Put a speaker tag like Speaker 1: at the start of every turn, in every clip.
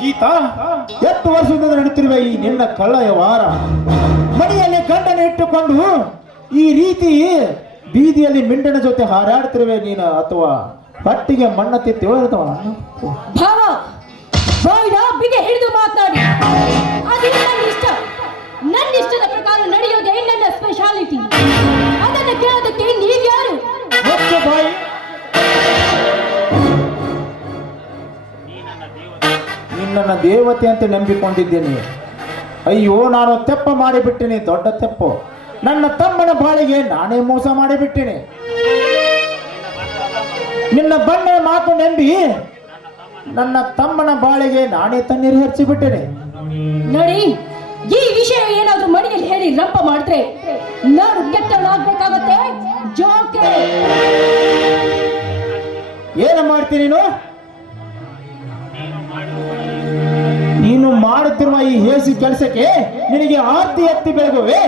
Speaker 1: ಗೀತ, ಎತ್ತು ವರ್ಷದಿಂದ ನಡೀತಿರುವ ಈ ನಿನ್ನ ಕಳ್ಳೆಯ ವಾರ ಮನೆಯಲ್ಲಿ ಗಂಡನ ಇಟ್ಟುಕೊಂಡು ಈ ರೀತಿ ಬೀದಿಯಲ್ಲಿ ಮಿಂಡನ ಜೊತೆ ಹಾರಾಡ್ತಿರುವೆ ನೀನು ಅಥವಾ ಬಟ್ಟಿಗೆ ಮಣ್ಣ ತಿತ್ತಿ
Speaker 2: ಭಾವ ಹಿಡಿದು
Speaker 1: ಮಾತಾಡಿ ನಿನ್ನನ್ನು ದೇವತೆ ಅಂತ ನಂಬಿಕೊಂಡಿದ್ದೇನೆ. ಅಯ್ಯೋ ನಾನು ತೆಪ್ಪ ಮಾಡಿಬಿಟ್ಟೇನೆ ದೊಡ್ಡ ತೆಪ್ಪು. ನನ್ನ ತಮ್ಮನ ಬಾಳಿಗೆ ನಾನೇ ಮೋಸ ಮಾಡಿಬಿಟ್ಟೇನೆ. ನಿನ್ನ ಬಣ್ಣ ಮಾತು ನಂಬಿ ನನ್ನ ತಮ್ಮನ ಬಾಳಿಗೆ ನಾನೇ ತಣ್ಣೀರು ಹರಿಸಿಬಿಟ್ಟೇನೆ
Speaker 2: ನೋಡಿ ಈ ವಿಷಯ ಏನಾದ್ರೂ ಮನೆಯಲ್ಲಿ ಹೇಳಿ ರಂಪ ಮಾಡಿದ್ರೆ ನಾನು ಕೆಟ್ಟವಳಾಗ್ಬೇಕಾಗತ್ತೆ ಜೋಕೆ!
Speaker 1: ಏನು ಮಾಡ್ತೀನಿ ನೀನು? ಮಾಡುತ್ತಿರುವ ಈ ಹೇಸಿ ಕೆಲಸಕ್ಕೆ ನಿನಗೆ ಆರ್ತಿ ಎತ್ತಿ ಬೆಳಗುವೆ.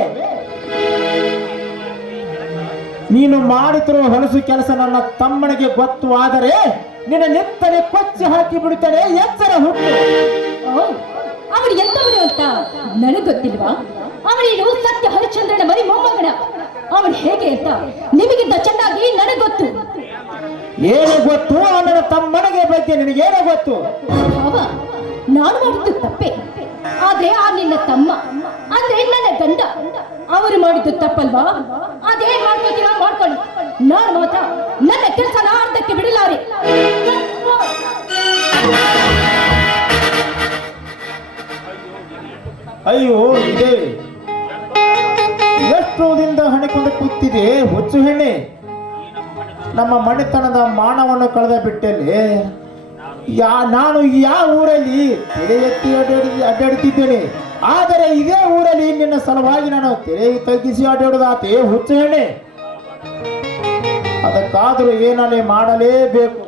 Speaker 1: ನೀನು ಮಾಡುತ್ತಿರುವ ಹೊಲಸು ಕೆಲಸ ನನ್ನ ತಮ್ಮನಿಗೆ ಗೊತ್ತು ಆದರೆ ನಿನ್ನ ನೆತ್ತನೆ ಕೊಚ್ಚಿ ಹಾಕಿ ಬಿಡುತ್ತಾನೆ ಎಚ್ಚರ ಹುಟ್ಟು.
Speaker 2: ಅವನು ಅವಳು ಎಂತವಳು ಅಂತ ನನಗೆ ಗೊತ್ತಿಲ್ವಾ? ಅವಳೇನು ಸತ್ಯ ಹರಿಶ್ಚಂದ್ರನ ಮರಿ ಮೊಮ್ಮಗನ? ಅವಳು ಹೇಗೆ ಅಂತ ನಿಮಗಿಂತ ಚೆನ್ನಾಗಿ ನನಗೆ ಗೊತ್ತು.
Speaker 1: ಏನು ಗೊತ್ತು? ಅವನ ತಮ್ಮನಿಗೆ ಬಗ್ಗೆ ನಿನಗೇನೋ ಗೊತ್ತು?
Speaker 2: ನಾನು ಮಾಡಿದ್ದು ತಪ್ಪೆ. ಆದ್ರೆ ಆ ನಿನ್ನ ತಮ್ಮ, ಅಂದ್ರೆ ನನ್ನ ಗಂಡ, ಅವರು ಮಾಡಿದ್ದು ತಪ್ಪಲ್ವಾ? ಅದೇ ಮಾಡ್ಕೋತೀರಾ? ಮಾಡ್ಕೊಳ್ಳಿ. ನಾನು ಮಾತ್ರ ನನ್ನ ಕೆಲಸನ ಅರ್ಧಕ್ಕೆ ಬಿಡಲಾರಿ.
Speaker 1: ಅಯ್ಯೋ, ಇದೆ. ಎಷ್ಟು ದಿನದ ಹಣಿಕೊಂಡು ಕೂತಿದೆ, ಹುಚ್ಚು ಹೆಣ್ಣೆ. ನಮ್ಮ ಮನೆತನದ ಮಾನವನ್ನು ಕಳೆದ ಬಿಟ್ಟಲ್ಲಿ ಯಾ, ನಾನು ಯಾವ ಊರಲ್ಲಿ ತೆರೆ ಎತ್ತಿ ಅಡ್ಡಾಡಿ, ಅಡ್ಡಾಡುತ್ತಿದ್ದೇನೆ, ಆದರೆ ಇದೇ ಊರಲ್ಲಿ ನಿನ್ನ ಸಲುವಾಗಿ ನಾನು ತೆರೆ ತಗ್ಗಿಸಿ ಅಡ್ಡಾಡುದಾತೆ ಹುಚ್ಚು ಅದಕ್ಕಾದರೂ ಏನಲ್ಲಿ ಮಾಡಲೇಬೇಕು.